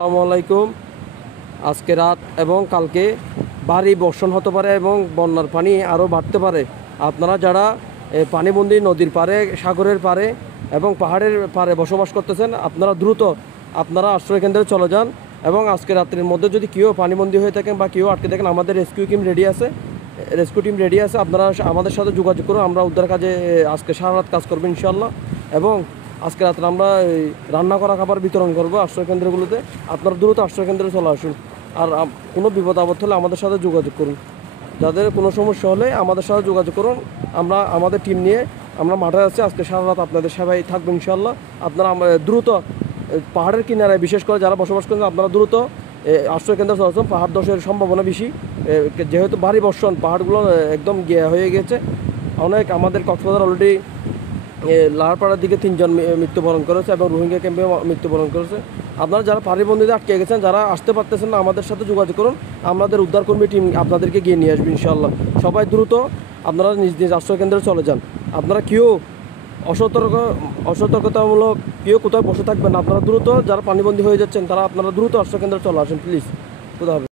আসসালামু আলাইকুম। আজকে রাত এবং কালকে ভারী বর্ষণ হতে পারে এবং বন্যার পানি আরও বাড়তে পারে। আপনারা যারা পানিবন্দী নদীর পাড়ে, সাগরের পাড়ে এবং পাহাড়ের পাড়ে বসবাস করতেছেন, আপনারা দ্রুত আপনারা আশ্রয়কেন্দ্রে চলে যান। এবং আজকে রাত্রির মধ্যে যদি কেউ পানিবন্দী হয়ে থাকেন বা কেউ আটকে থাকেন, আমাদের রেস্কিউ টিম রেডি আছে। আপনারা আমাদের সাথে যোগাযোগ করুন। আমরা উদ্ধার কাজে আজকে সারা রাত কাজ করবো ইনশাল্লাহ। এবং আজকে রাত্রে আমরা রান্না করা খাবার বিতরণ করবো আশ্রয়কেন্দ্রগুলোতে। আপনারা দ্রুত আশ্রয়কেন্দ্রে চলে আসুন। আর কোনো বিপদ আপদ হলে আমাদের সাথে যোগাযোগ করুন। যাদের কোনো সমস্যা হলে আমাদের সাথে যোগাযোগ করুন। আমরা আমাদের টিম নিয়ে আমরা মাঠে আছি। আজকে সারা রাত আপনাদের সেবায় থাকবো ইনশাল্লাহ। আপনারা দ্রুত পাহাড়ের কিনারায়, বিশেষ করে যারা বসবাস করেন, আপনারা দ্রুত আশ্রয়কেন্দ্রে চলে আসুন। পাহাড় ধসের সম্ভাবনা বেশি, যেহেতু ভারী বর্ষণ, পাহাড়গুলো একদম গিয়ে হয়ে গেছে অনেক। আমাদের কক্সবাজার অলরেডি লাহারপাড়ার দিকে 3 জন মৃত্যুবরণ করেছে এবং রোহিঙ্গা ক্যাম্পে মৃত্যুবরণ করেছে। আপনারা যারা পানিবন্দীতে আটকে গেছেন, যারা আসতে পারতেছেন না, আমাদের সাথে যোগাযোগ করুন। আমাদের উদ্ধারকর্মী টিম আপনাদেরকে গিয়ে নিয়ে আসবে ইনশাআল্লাহ। সবাই দ্রুত আপনারা নিজ নিজ আশ্রয়কেন্দ্রে চলে যান। আপনারা কেউ অসতর্কতামূলক কেউ কোথাও বসে থাকবেন না। আপনারা দ্রুত, যারা পানিবন্দী হয়ে যাচ্ছেন, তারা আপনারা দ্রুত আশ্রয়কেন্দ্রে চলে আসেন প্লিজ। খুদা হাফেজ।